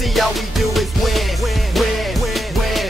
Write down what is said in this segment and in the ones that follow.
See, all we do is win, win,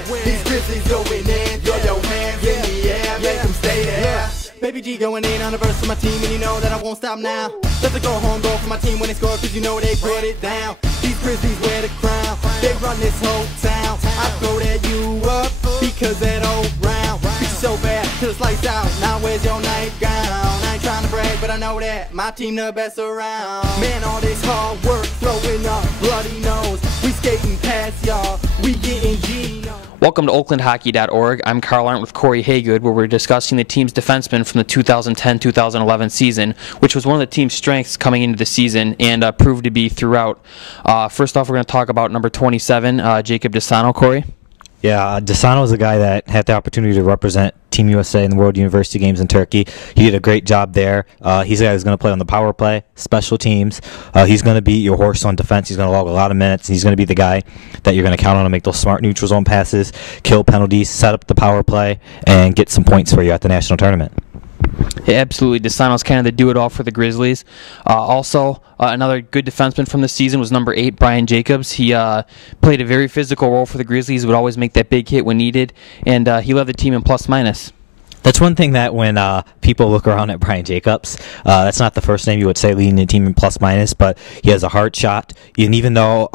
win. These Grizzlies going in. Throw your hands in the air, make them stay there. Baby G going in on the verse for my team, and you know that I won't stop now. Let the go home goal for my team when they score, cause you know they put it down. These Grizzlies wear the crown, they run this whole town. I throw that you up, because that old round beat so bad, till it's lights out. Now where's your nightgown? I ain't trying to brag, but I know that my team the best around. Man, all this hard work, throwing up bloody nose. We skating past y'all, we getting G. Welcome to OaklandHockey.org. I'm Carl Arndt with Corey Haygood, where we're discussing the team's defenseman from the 2010-2011 season, which was one of the team's strengths coming into the season and proved to be throughout. First off, we're going to talk about number 27, Jacob DeSano. Corey? Yeah, DeSano is a guy that had the opportunity to represent Team USA in the World University Games in Turkey. He did a great job there. He's a guy who's going to play on the power play, special teams. He's going to be your horse on defense. He's going to log a lot of minutes. He's going to be the guy that you're going to count on to make those smart neutral zone passes, kill penalties, set up the power play, and get some points for you at the national tournament. Yeah, absolutely. DeSano's kind of the do-it-all for the Grizzlies. Also, another good defenseman from the season was number 8, Brian Jacobs. He played a very physical role for the Grizzlies, would always make that big hit when needed, and he led the team in plus-minus. That's one thing that when people look around at Brian Jacobs, that's not the first name you would say leading the team in plus-minus, but he has a hard shot. And even though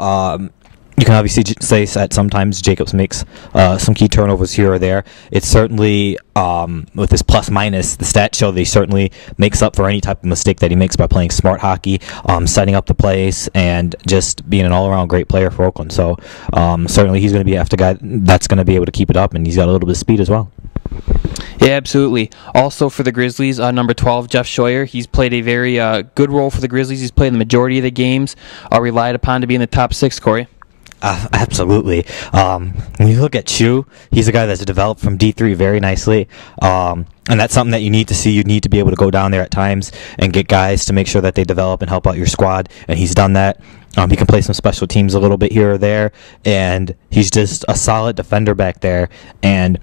you can obviously say that sometimes Jacobs makes some key turnovers here or there, it's certainly, with his plus-minus, the stats show that he certainly makes up for any type of mistake that he makes by playing smart hockey, setting up the plays, and just being an all-around great player for Oakland. So certainly he's going to be after a guy that's going to be able to keep it up, and he's got a little bit of speed as well. Yeah, absolutely. Also for the Grizzlies, number 12, Jeff Scheuer. He's played a very good role for the Grizzlies. He's played the majority of the games, relied upon to be in the top 6, Corey. Absolutely. When you look at Chu, he's a guy that's developed from D3 very nicely, and that's something that you need to see. You need to be able to go down there at times and get guys to make sure that they develop and help out your squad, and he's done that. He can play some special teams a little bit here or there, and he's just a solid defender back there. And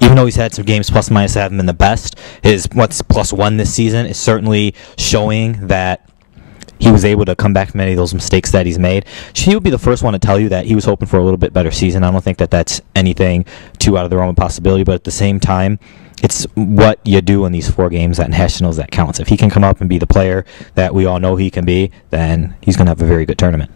even though he's had some games plus-minus that haven't been the best, his +1 this season is certainly showing that he was able to come back from any of those mistakes that he's made. He would be the first one to tell you that he was hoping for a little bit better season. I don't think that that's anything too out of the realm of possibility, but at the same time, it's what you do in these 4 games at Nationals that counts. If he can come up and be the player that we all know he can be, then he's going to have a very good tournament.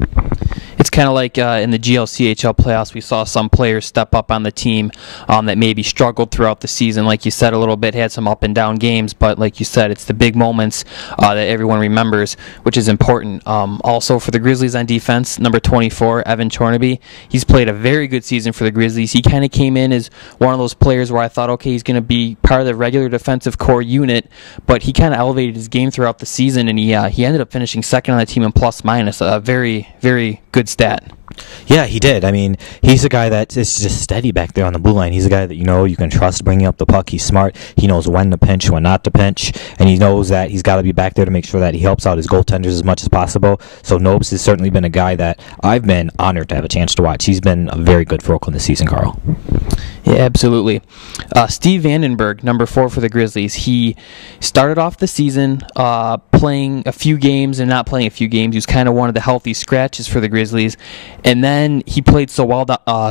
It's kind of like in the GLCHL playoffs, we saw some players step up on the team that maybe struggled throughout the season. Like you said, a little bit, had some up and down games, but like you said, it's the big moments that everyone remembers, which is important. Also for the Grizzlies on defense, number 24, Evan Chornaby. He's played a very good season for the Grizzlies. He kind of came in as one of those players where I thought, okay, he's going to be part of the regular defensive core unit, but he kind of elevated his game throughout the season, and he ended up finishing second on the team in plus-minus. A very, very good stat. Yeah, he did. I mean, he's a guy that is just steady back there on the blue line. He's a guy that you can trust bringing up the puck. He's smart. He knows when to pinch, when not to pinch, and he knows that he's got to be back there to make sure that he helps out his goaltenders as much as possible. So Nobes has certainly been a guy that I've been honored to have a chance to watch. He's been very good for Oakland this season, Carl. Yeah, absolutely. Steve Vandenberg, number 4 for the Grizzlies. He started off the season playing a few games and not playing a few games. He was kind of one of the healthy scratches for the Grizzlies. And then he played so well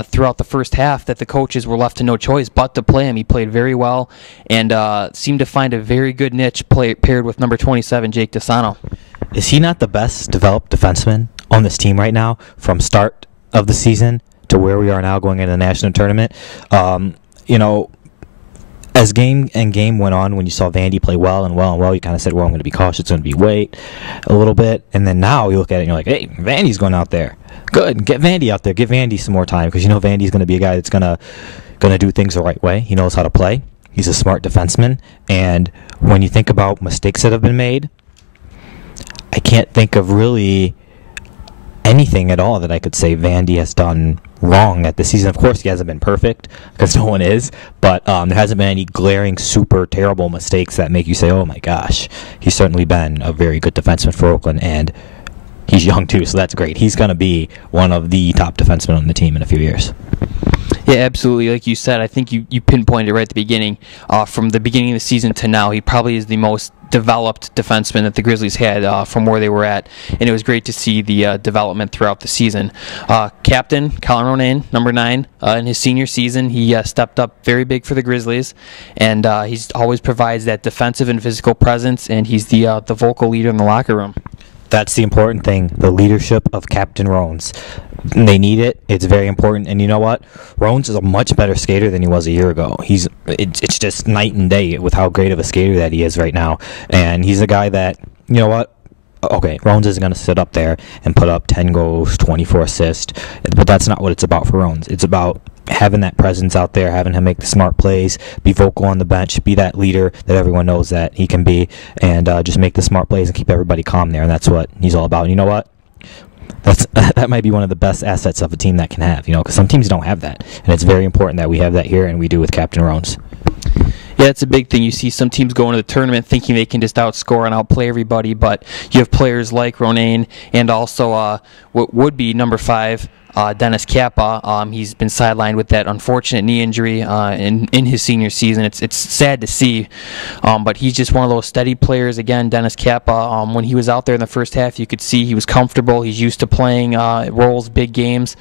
throughout the first half that the coaches were left to no choice but to play him. He played very well and seemed to find a very good niche paired with number 27, Jake DeSano. Is he not the best developed defenseman on this team right now from start of the season to where we are now going into the national tournament? As game went on, when you saw Vandy play well, you kind of said, well, I'm going to be cautious, it's going to be wait a little bit. And then now you look at it and you're like, hey, Vandy's going out there. Good, get Vandy out there. Give Vandy some more time, because Vandy's going to be a guy that's going to do things the right way. He knows how to play. He's a smart defenseman. And when you think about mistakes that have been made, I can't think of really anything at all that I could say Vandy has done wrong at this season. Of course, he hasn't been perfect, because no one is, but there hasn't been any glaring, super terrible mistakes that make you say, oh my gosh. He's certainly been a very good defenseman for Oakland, and he's young too, so that's great. He's going to be one of the top defensemen on the team in a few years. Yeah, absolutely. Like you said, I think you pinpointed it right at the beginning. From the beginning of the season to now, he probably is the most developed defenseman that the Grizzlies had from where they were at, and it was great to see the development throughout the season. Captain Colin Ronan, number 9, in his senior season, he stepped up very big for the Grizzlies, and he's always provides that defensive and physical presence, and he's the vocal leader in the locker room. That's the important thing, the leadership of Captain Rones. They need it. It's very important. And you know what? Rones is a much better skater than he was a year ago. It's just night and day with how great of a skater that he is right now. And he's a guy that, you know what? Okay, Rones isn't going to sit up there and put up 10 goals, 24 assists. But that's not what it's about for Rones. It's about having that presence out there, having him make the smart plays, be vocal on the bench, be that leader that everyone knows that he can be, and just make the smart plays and keep everybody calm there. And that's what he's all about. And you know what? That might be one of the best assets of a team that can have, because some teams don't have that. And it's very important that we have that here, and we do with Captain Rones. Yeah, it's a big thing. You see some teams go into the tournament thinking they can just outscore and outplay everybody, but you have players like Ronan and also what would be number 5, Dennis Kappa. He's been sidelined with that unfortunate knee injury in his senior season. It's sad to see, but he's just one of those steady players. Again, Dennis Kappa, when he was out there in the first half, you could see he was comfortable. He's used to playing roles, big games.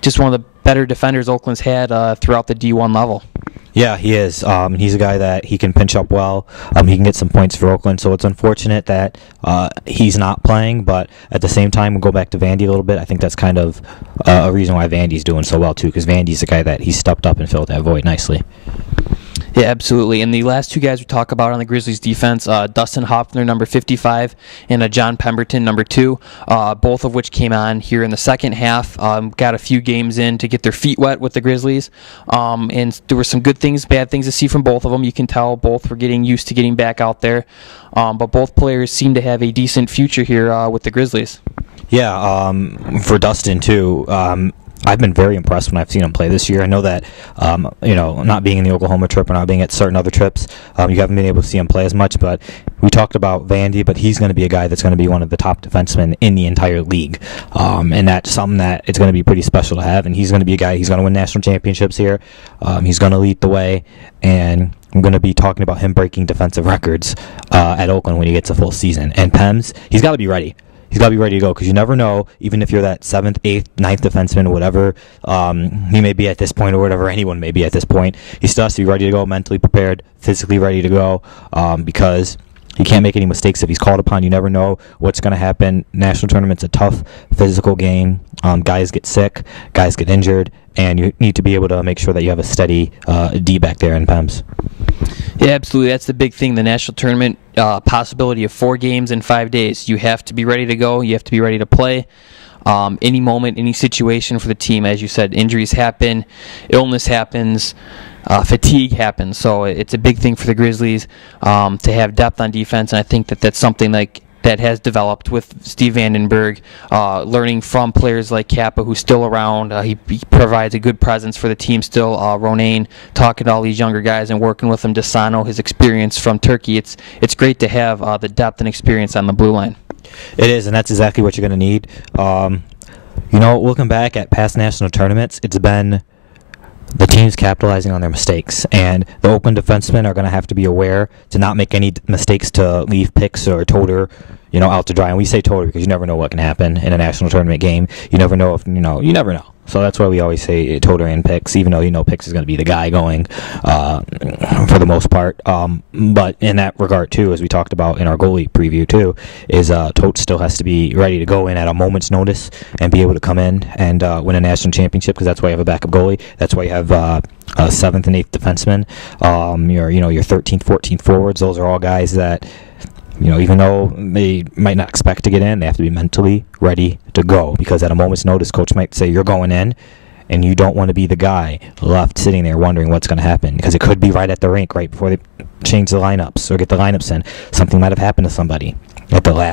Just one of the better defenders Oakland's had throughout the D1 level. Yeah, he is. He's a guy that he can pinch up well. He can get some points for Oakland, so it's unfortunate that he's not playing, but at the same time, we'll go back to Vandy a little bit. I think that's kind of a reason why Vandy's doing so well, too, because Vandy's a guy that he stepped up and filled that void nicely. Yeah, absolutely. And the last two guys we talk about on the Grizzlies defense, Dustin Hoffner, number 55, and John Pemberton, number 2, both of which came on here in the second half, got a few games in to get their feet wet with the Grizzlies. And there were some good things, bad things to see from both of them. You can tell both were getting used to getting back out there. But both players seem to have a decent future here with the Grizzlies. Yeah, for Dustin, too. I've been very impressed when I've seen him play this year. I know that, not being in the Oklahoma trip or not being at certain other trips, you haven't been able to see him play as much, but we talked about Vandy, but he's going to be a guy that's going to be one of the top defensemen in the entire league, and that's something that it's going to be pretty special to have, and he's going to be a guy, he's going to win national championships here, he's going to lead the way, and I'm going to be talking about him breaking defensive records at Oakland when he gets a full season, and Pems, he's got to be ready. He's got to be ready to go because you never know, even if you're that 7th, 8th, 9th defenseman or whatever he may be at this point or whatever anyone may be at this point, he still has to be ready to go, mentally prepared, physically ready to go because he can't make any mistakes if he's called upon. You never know what's going to happen. National tournament's a tough physical game. Guys get sick, guys get injured, and you need to be able to make sure that you have a steady D back there in PEMS. Yeah, absolutely. That's the big thing. The national tournament, possibility of 4 games in 5 days. You have to be ready to go. You have to be ready to play. Any moment, any situation for the team. As you said, injuries happen, illness happens, fatigue happens. So it's a big thing for the Grizzlies to have depth on defense, and I think that that's something that has developed with Steve Vandenberg, learning from players like Kappa, who's still around. He provides a good presence for the team still. Ronan, talking to all these younger guys and working with them. Desano, his experience from Turkey. It's great to have the depth and experience on the blue line. It is, and that's exactly what you're going to need. Looking back at past national tournaments, it's been the teams capitalizing on their mistakes, and the Oakland defensemen are going to have to be aware to not make any mistakes to leave picks or Toter, out to dry. And we say Toter because you never know what can happen in a national tournament game. You never know if, you never know. So that's why we always say Toter and Picks, even though Picks is going to be the guy going for the most part. But in that regard, too, as we talked about in our goalie preview, too, is Tote still has to be ready to go in at a moment's notice and be able to come in and win a national championship, because that's why you have a backup goalie. That's why you have 7th and 8th defensemen. Your 13th, 14th forwards. Those are all guys that, even though they might not expect to get in, they have to be mentally ready to go, because at a moment's notice, coach might say you're going in, and you don't want to be the guy left sitting there wondering what's going to happen, because it could be right at the rink, right before they change the lineups or get the lineups in. Something might have happened to somebody at the last